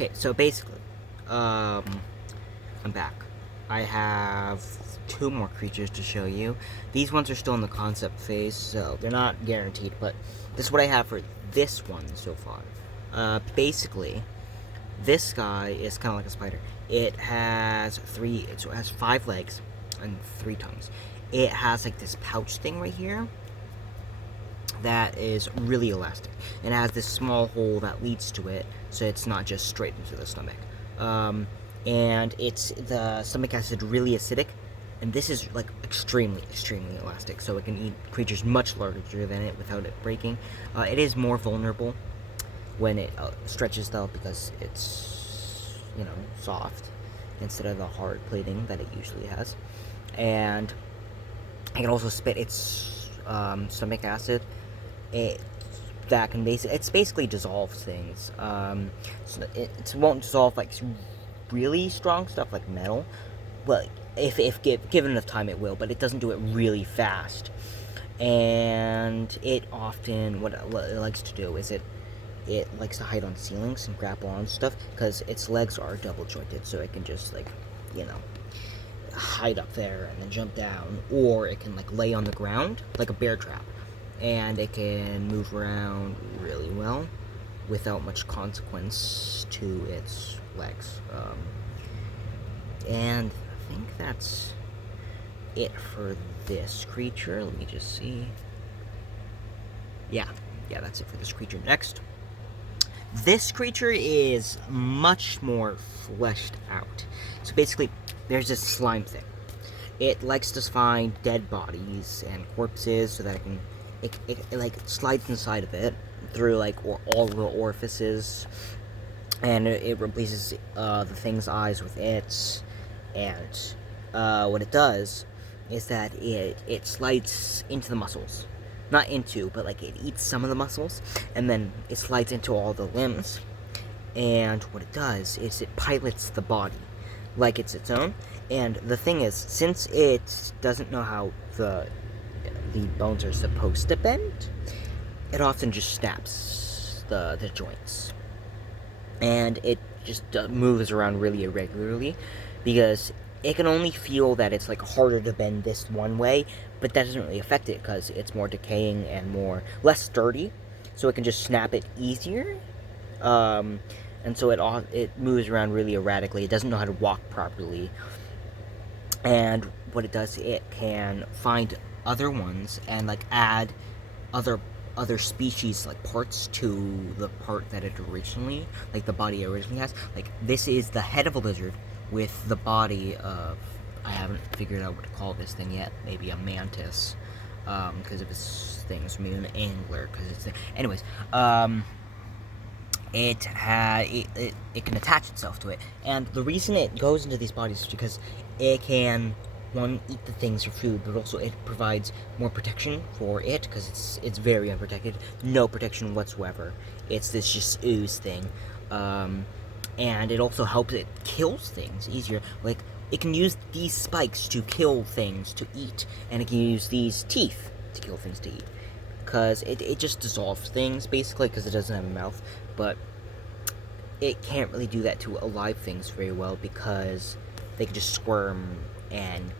Okay, so basically, I'm back. I have two more creatures to show you. These ones are still in the concept phase, so they're not guaranteed, but this is what I have for this one so far. Basically, this guy is kind of like a spider. It has it has 5 legs and 3 tongues. It has like this pouch thing right here that is really elastic. It has this small hole that leads to it, so it's not just straight into the stomach. And it's the stomach acid really acidic, and this is like extremely elastic, so it can eat creatures much larger than it without it breaking. It is more vulnerable when it stretches though, because it's soft instead of the hard plating that it usually has, and it can also spit its stomach acid. It basically dissolves things. So it won't dissolve like really strong stuff like metal, but if given enough time it will. But it doesn't do it really fast. And it often what it likes to do is it likes to hide on ceilings and grapple on stuff because its legs are double jointed, so it can just hide up there and then jump down, or it can lay on the ground like a bear trap, and it can move around really well without much consequence to its legs. And I think that's it for this creature. Let me just see. Yeah, that's it for this creature. Next, this creature is much more fleshed out. So basically, there's this slime thing. It likes to find dead bodies and corpses so that it slides inside of it through all the orifices, and it replaces the thing's eyes with its. And what it does is that it slides into the muscles, not into, but it eats some of the muscles, and then it slides into all the limbs. And what it does is it pilots the body like it's its own. And the thing is, since it doesn't know how the bones are supposed to bend, it often just snaps the joints, and it just moves around really irregularly because it can only feel that it's harder to bend this one way, but that doesn't really affect it because it's more decaying and less sturdy, so it can just snap it easier. And so it moves around really erratically. It doesn't know how to walk properly. And what it does, it can find other ones and add other species parts to the part that it originally, the body it originally has. This is the head of a lizard with the body of, I haven't figured out what to call this thing yet, maybe a mantis, because of its things, maybe an angler, because it's, anyways, it can attach itself to it, and the reason it goes into these bodies is because it can, one, eat the things for food, but also it provides more protection for it because it's very unprotected, no protection whatsoever. It's this just ooze thing, and it also helps it kills things easier. It can use these spikes to kill things to eat, and it can use these teeth to kill things to eat, because it just dissolves things basically because it doesn't have a mouth. But it can't really do that to alive things very well because they can just squirm and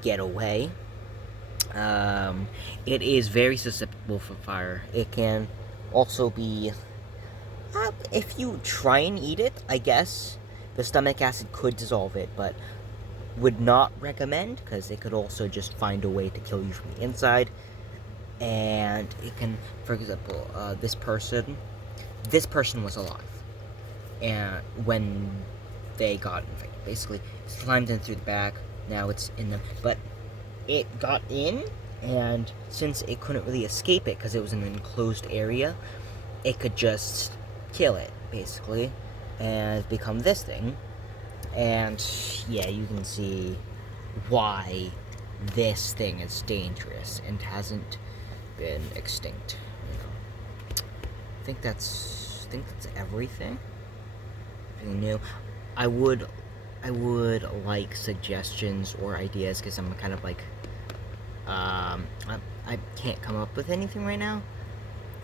get away. It is very susceptible for fire. It can also be, if you try and eat it, I guess the stomach acid could dissolve it, but would not recommend because it could also just find a way to kill you from the inside. And it can, for example, this person was alive, and when they got infected, basically climbed in through the back. Now it's in them, but it got in, and since it couldn't really escape it because it was in an enclosed area, it could just kill it basically and become this thing. And yeah, you can see why this thing is dangerous and hasn't been extinct. I think that's everything. Everything new. I would like suggestions or ideas because I'm kind of I can't come up with anything right now.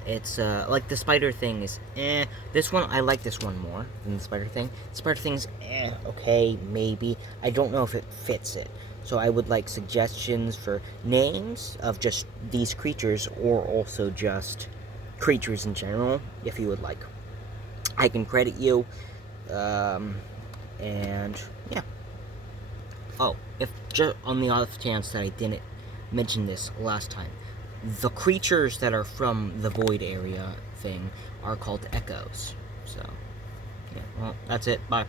It's, like, the spider thing is, eh. This one, I like this one more than the spider thing. The spider thing's, eh, okay, maybe. I don't know if it fits it. So I would like suggestions for names of just these creatures, or also just creatures in general, if you would like. I can credit you, and, yeah. Oh, if just on the off chance that I didn't mention this last time, the creatures that are from the void area thing are called echoes. So, yeah, well, that's it. Bye.